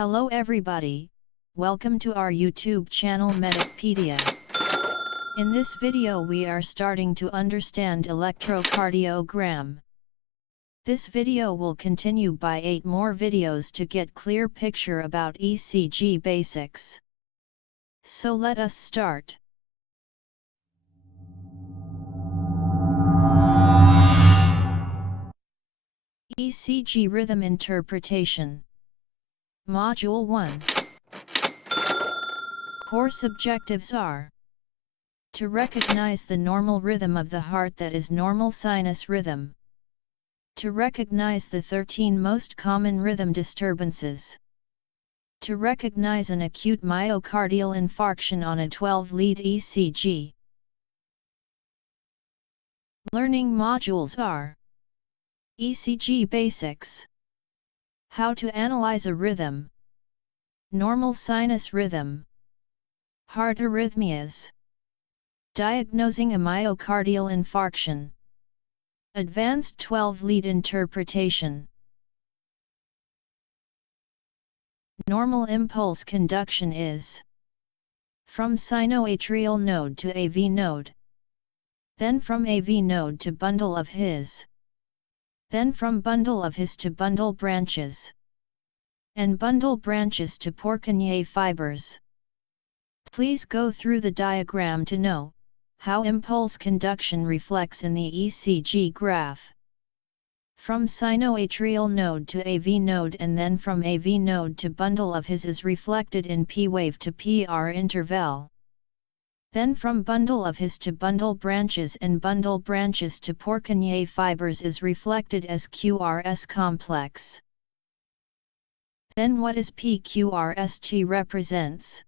Hello everybody, welcome to our YouTube channel Medicpedia. In this video we are starting to understand electrocardiogram. This video will continue by 8 more videos to get clear picture about ECG basics. So let us start. ECG Rhythm Interpretation. Module 1. Course objectives are: to recognize the normal rhythm of the heart, that is normal sinus rhythm. To recognize the 13 most common rhythm disturbances. To recognize an acute myocardial infarction on a 12-lead ECG. Learning modules are: ECG basics. How to analyze a rhythm. Normal sinus rhythm. Heart arrhythmias. Diagnosing a myocardial infarction. Advanced 12-lead interpretation. Normal impulse conduction is: from sinoatrial node to AV node. Then from AV node to bundle of His. Then from bundle of His to bundle branches. And bundle branches to Purkinje fibers. Please go through the diagram to know how impulse conduction reflects in the ECG graph. From sinoatrial node to AV node and then from AV node to bundle of His is reflected in P wave to PR interval. Then from bundle of His to bundle branches and bundle branches to Purkinje fibers is reflected as QRS complex. Then what is PQRST represents?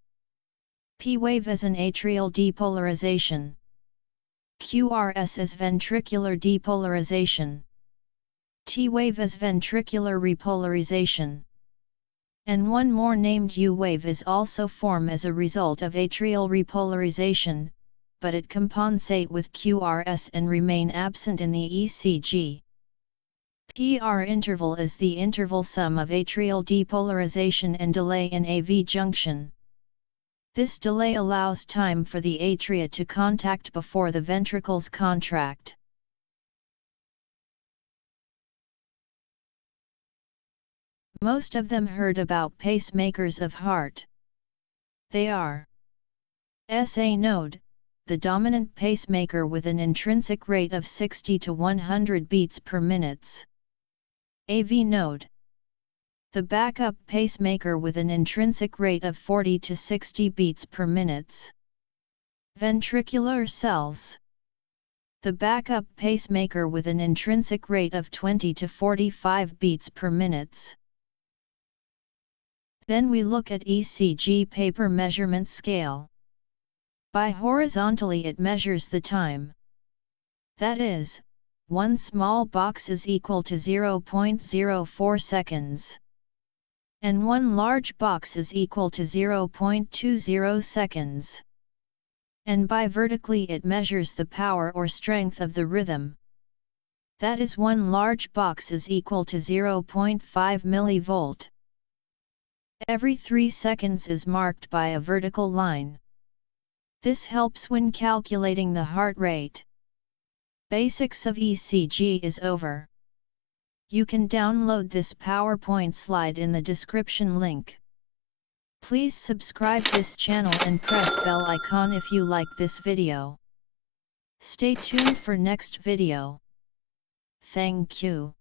P wave as an atrial depolarization. QRS as ventricular depolarization. T wave as ventricular repolarization. And one more named U wave is also formed as a result of atrial repolarization, but it compensate with QRS and remain absent in the ECG. PR interval is the interval sum of atrial depolarization and delay in AV junction. This delay allows time for the atria to contact before the ventricles contract. Most of them heard about pacemakers of heart. They are: SA node, the dominant pacemaker with an intrinsic rate of 60 to 100 beats per minute. AV node, the backup pacemaker with an intrinsic rate of 40 to 60 beats per minute. Ventricular cells, the backup pacemaker with an intrinsic rate of 20 to 45 beats per minute. Then we look at ECG paper measurement scale. By horizontally it measures the time. That is, one small box is equal to 0.04 seconds. And one large box is equal to 0.20 seconds. And by vertically it measures the power or strength of the rhythm. That is, one large box is equal to 0.5 millivolt. Every 3 seconds is marked by a vertical line. This helps when calculating the heart rate. Basics of ECG is over. You can download this PowerPoint slide in the description link. Please subscribe this channel and press bell icon if you like this video. Stay tuned for next video. Thank you.